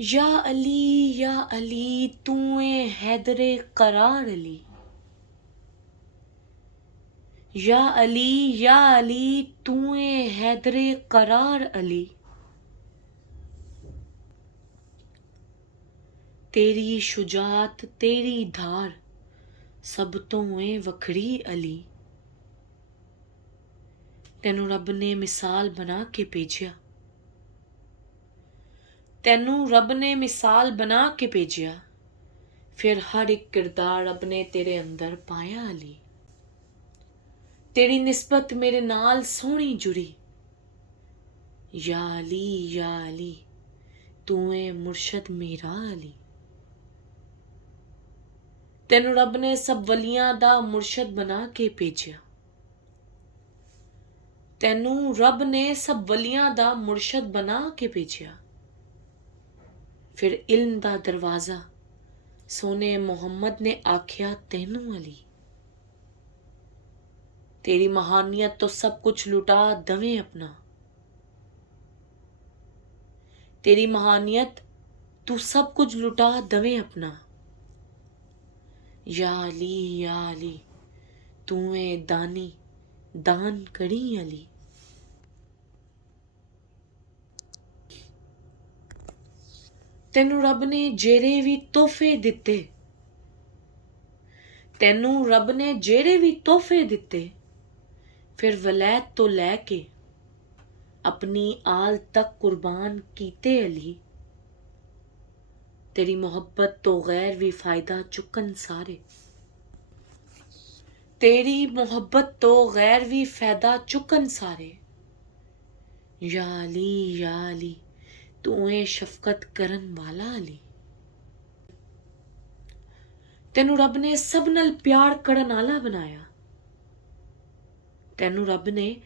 या अली तूए हैदरे करार अली। या अली तूए हैदरे करार अली। तेरी शुजात तेरी धार सब तो ए वखड़ी अली। तेनू रब ने मिसाल बना के भेजिया। तेनू रब ने मिसाल बना के भेजिया। फिर हर एक किरदार रब ने तेरे अंदर पाया अली। तेरी निस्बत मेरे नाल सोहनी जुड़ी। या अली तू ए मुर्शद मेरा अली। तेनू रब ने सब वलियां दा मुर्शद बना के भेजिया। तेनू रब ने सब वलियां दा मुर्शद बना के भेजिया। फिर इल्म दा दरवाजा सोने मोहम्मद ने आख्या तेनू अली। तेरी महानियत तो सब कुछ लुटा दवे अपना। तेरी महानियत तू सब कुछ लुटा दवे अपना। या अली तू ए दानी दान करी अली। तेनू रब ने जेरे भी तोहफे दिते। तेनू रब ने जेरे भी तोहफे दिते। फिर वलैत तो लैके अपनी आल तक कुर्बान कीते अली। तेरी मोहब्बत तो गैर भी फायदा चुकन सारे। तेरी मोहब्बत तो गैर भी फायदा चुकन सारे। या अली तू ए शफकत करन वाला अली। तेनू रब ने सब नाल प्यार करन आला बनाया। तेनू रब ने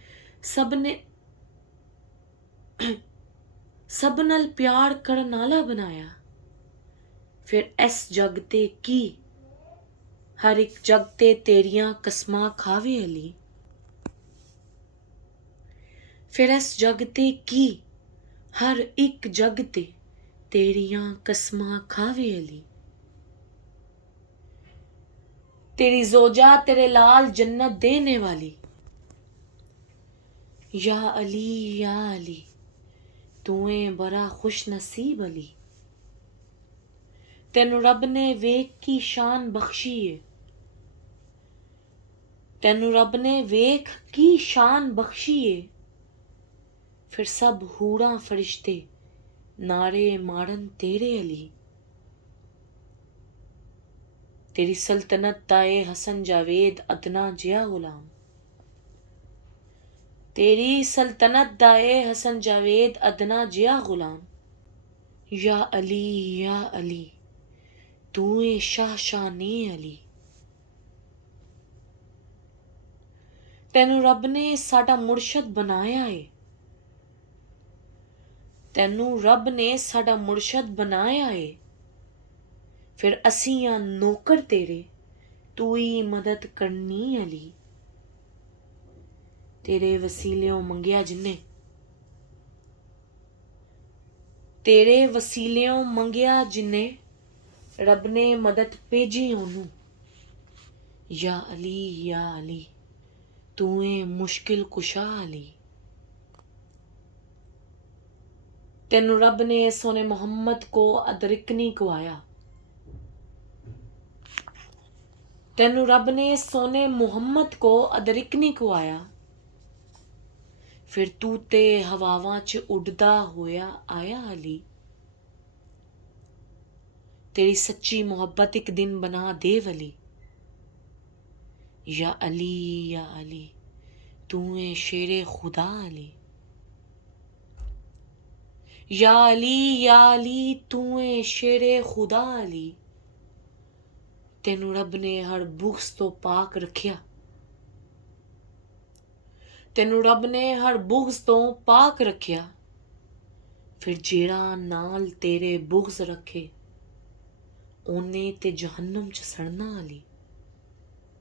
सब नाल प्यार करन आला बनाया। फिर इस जग ते की हर एक जग ते तेरियां कसमां खावे अली। फिर इस जग ते की हर एक जग ते तेरियां कसमां खावे अली। तेरी जोजा तेरे लाल जन्नत देने वाली। या अली तू ए बड़ा खुश नसीब अली। तेनू रब ने वेख की शान बख्शी है। तेनू रब ने वेख की शान बख्शी है। फिर सब हूरा फरिश्ते नारे मारन तेरे अली। तेरी सल्तनत दा ए हसन जावेद अदना जिया गुलाम। तेरी सल्तनत दा ए हसन जावेद अदना जिया गुलाम। या अली तू ए शाहशाने अली। तेनू रब ने साडा मुर्शद बनाया है। तेनू रब ने साडा मुर्शद बनाया है। फिर असी आ नौकर तेरे तू ही मदद करनी अली। तेरे वसीलियों मंगिया जिन्ने तेरे वसीलियों मंगिया जिन्ने रब ने मदद भेजी ओनू। या अली तू ए मुश्किल कुशा अली। तेनू रब ने सोने मोहम्मद को अदरिकनी कुआया। तेनू रब ने सोने मोहम्मद को अदरिकनी कुआया। फिर तू ते हवावां च उड़दा होया आया अली। तेरी सच्ची मोहब्बत एक दिन बना दे वली। या अली तू ए शेरे खुदा अली। या अली तू ए शेरे खुदा अली। तेनू रब ने हर बुग्स तो पाक रखिया। तेनू रब ने हर बुग्स तो पाक रखिया। फिर जेड़ा नाल तेरे बुग्स रखे ओने ते जहन्नम च सड़ना अली।